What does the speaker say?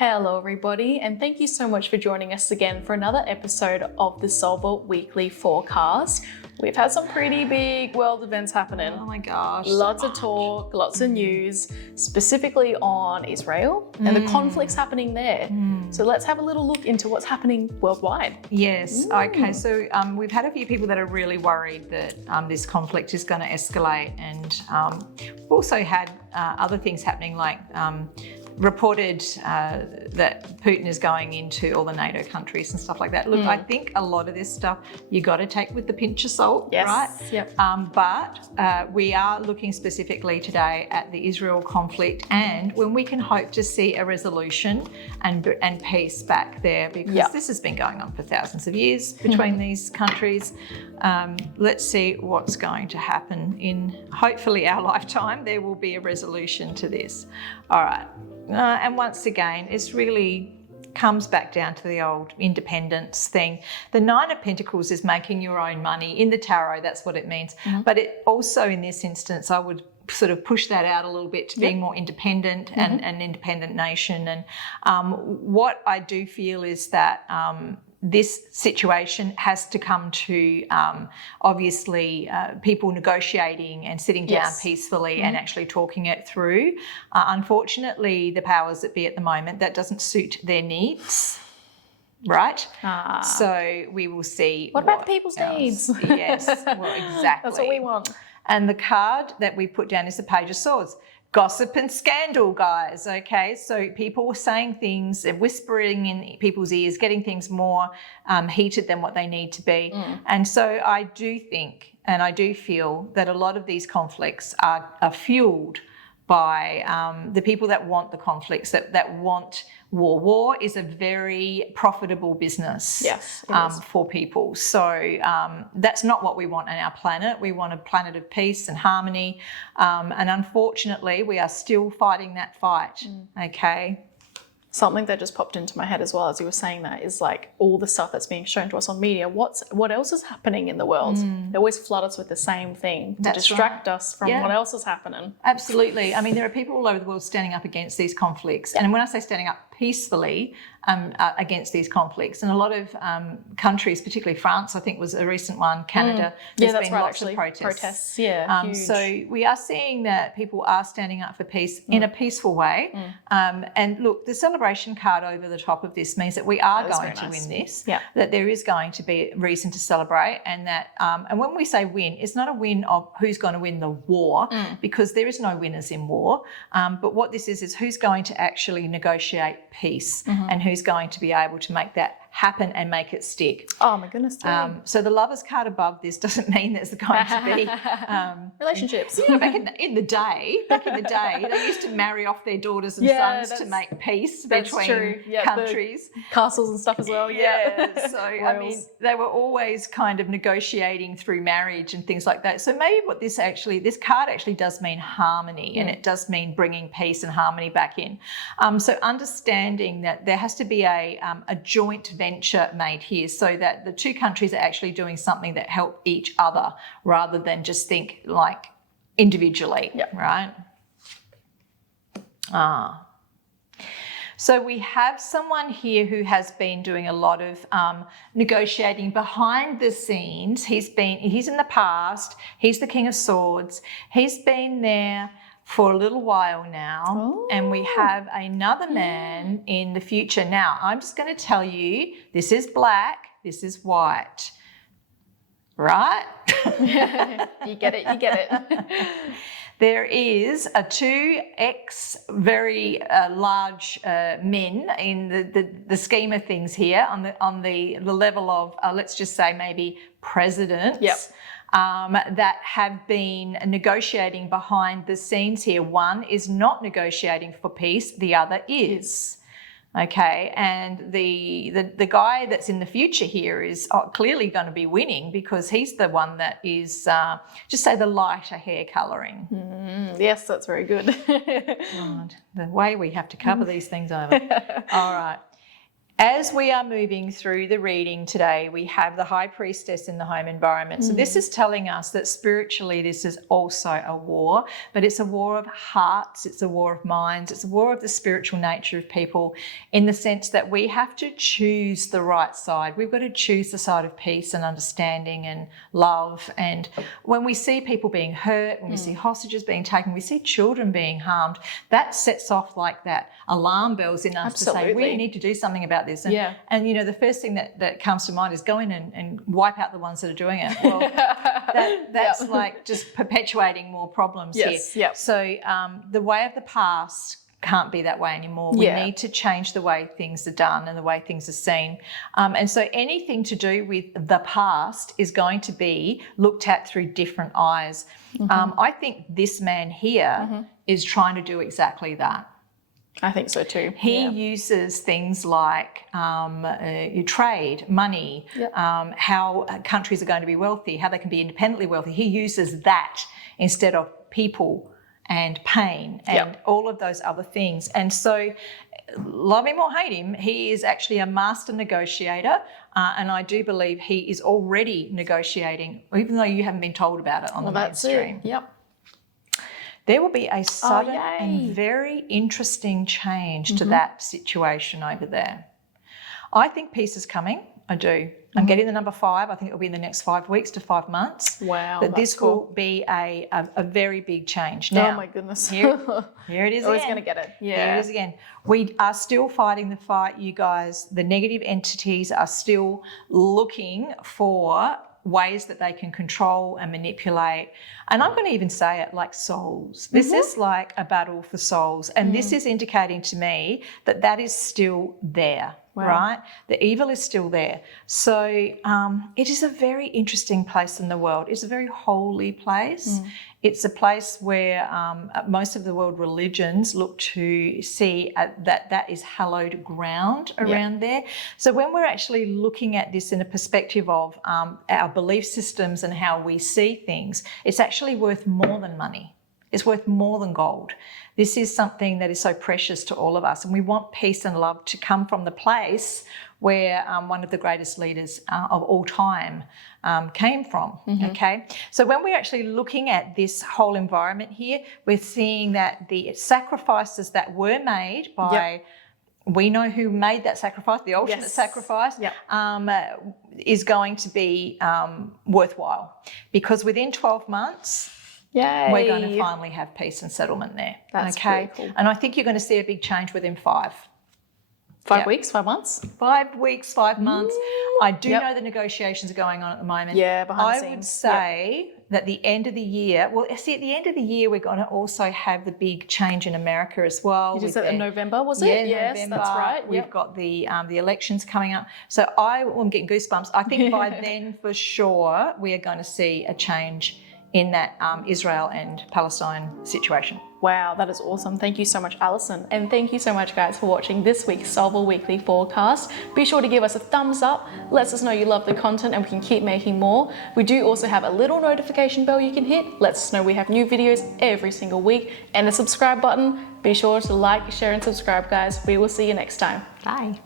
Hello everybody, and thank you so much for joining us again for another episode of the Solver Weekly Forecast. We've had some pretty big world events happening. Oh my gosh. Lots of talk, lots of news, specifically on Israel and the conflicts happening there. So let's have a little look into what's happening worldwide. Yes, okay, so we've had a few people that are really worried that this conflict is going to escalate, and we've also had other things happening like reported that Putin is going into all the NATO countries and stuff like that. Look, I think a lot of this stuff you got to take with a pinch of salt, Yes. right? Yep. But we are looking specifically today at the Israel conflict and when we can hope to see a resolution and peace back there, because this has been going on for thousands of years between these countries. Let's see what's going to happen in hopefully our lifetime. There will be a resolution to this. All right. And once again, it's really comes back down to the old independence thing. The Nine of Pentacles is making your own money. In the tarot, that's what it means. But it also, in this instance, I would sort of push that out a little bit to being more independent and an independent nation. And what I do feel is that this situation has to come to obviously people negotiating and sitting down peacefully and actually talking it through. Unfortunately, the powers that be at the moment, that doesn't suit their needs. Right? So we will see. What about people's needs? Yes, well, exactly. That's what we want. And the card that we put down is the Page of Swords. Gossip and scandal, guys, okay? So people were saying things, whispering in people's ears, getting things more heated than what they need to be. And so I do think and I do feel that a lot of these conflicts are fueled by the people that want the conflicts, that want war. War is a very profitable business for people. So that's not what we want on our planet. We want a planet of peace and harmony. And unfortunately, we are still fighting that fight, okay? Something that just popped into my head as well as you were saying that is like all the stuff that's being shown to us on media. What else is happening in the world? They always flood us with the same thing to distract us from what else is happening. Absolutely. I mean, there are people all over the world standing up against these conflicts. And when I say standing up peacefully against these conflicts, and a lot of countries, particularly France, I think was a recent one, Canada, there's been lots of protests. Huge. So we are seeing that people are standing up for peace in a peaceful way. And look, the celebration card over the top of this means that we are going to win this, that there is going to be a reason to celebrate, and that and when we say win, it's not a win of who's going to win the war, because there is no winners in war, but what this is who's going to actually negotiate peace and who's going to be able to make that happen and make it stick. Oh my goodness. So the Lovers card above this doesn't mean there's going to be relationships. Back in the day, they used to marry off their daughters and sons to make peace between countries. Castles and stuff as well. So I mean, they were always kind of negotiating through marriage and things like that. So maybe what this card actually does mean harmony, and it does mean bringing peace and harmony back in. So understanding that there has to be a joint venture made here, so that the two countries are actually doing something that help each other rather than just think like individually, right? So we have someone here who has been doing a lot of negotiating behind the scenes. He's in the past. He's the King of Swords. He's been there for a little while now, and we have another man in the future. Now, I'm just going to tell you, this is black, this is white, right? You get it. There is two very large men in the scheme of things here on the level of let's just say maybe presidents. That have been negotiating behind the scenes here. One is not negotiating for peace, the other is. Okay, and the guy that's in the future here is clearly going to be winning, because he's the one that is, just say the lighter hair colouring. Yes, that's very good. God, the way we have to cover these things over. All right. As we are moving through the reading today, we have the High Priestess in the home environment. So this is telling us that spiritually this is also a war, but it's a war of hearts, it's a war of minds, it's a war of the spiritual nature of people, in the sense that we have to choose the right side. We've got to choose the side of peace and understanding and love. And when we see people being hurt, when we see hostages being taken, we see children being harmed, that sets off like that alarm bells in us to say, we need to do something about this. And you know, the first thing that comes to mind is go in and wipe out the ones that are doing it. Well, that's like just perpetuating more problems here. Yep. So the way of the past can't be that way anymore. We need to change the way things are done and the way things are seen. And so anything to do with the past is going to be looked at through different eyes. I think this man here is trying to do exactly that. I think so too. He uses things like trade, money, how countries are going to be wealthy, how they can be independently wealthy. He uses that instead of people and pain and all of those other things. And so, love him or hate him, he is actually a master negotiator, and I do believe he is already negotiating, even though you haven't been told about it on the mainstream. There will be a sudden and very interesting change to that situation over there. I think peace is coming. I do. I'm getting the number 5. I think it will be in the next 5 weeks to 5 months. Wow. That this will be a very big change. Now, oh my goodness. Here it is Always again. going to get it. Here it is again. We are still fighting the fight, you guys. The negative entities are still looking for ways that they can control and manipulate. And I'm going to even say it like souls. This is like a battle for souls. And this is indicating to me that that is still there, right? The evil is still there. So it is a very interesting place in the world. It's a very holy place. It's a place where most of the world religions look to see that is hallowed ground around there. So when we're actually looking at this in a perspective of our belief systems and how we see things, it's actually worth more than money. It's worth more than gold. This is something that is so precious to all of us, and we want peace and love to come from the place where one of the greatest leaders of all time came from, okay? So when we're actually looking at this whole environment here, we're seeing that the sacrifices that were made by, we know who made that sacrifice, the ultimate sacrifice, is going to be worthwhile, because within 12 months, we're going to finally have peace and settlement there. That's okay. Cool. And I think you're going to see a big change within 5. 5 weeks, 5 months? 5 weeks, 5 months. I do know the negotiations are going on at the moment. Yeah, behind the scenes. I would say that the end of the year, well, see, at the end of the year, we're going to also have the big change in America as well. You just said in November, was it? Yeah, yes, November. That's right. We've got the elections coming up. So I'm getting goosebumps. I think by then, for sure, we are going to see a change in that Israel and Palestine situation. Wow, that is awesome. Thank you so much, Alison. And thank you so much, guys, for watching this week's Solval Weekly Forecast. Be sure to give us a thumbs up. Lets us know you love the content and we can keep making more. We do also have a little notification bell you can hit. Lets us know we have new videos every single week. And a subscribe button. Be sure to like, share, and subscribe, guys. We will see you next time. Bye.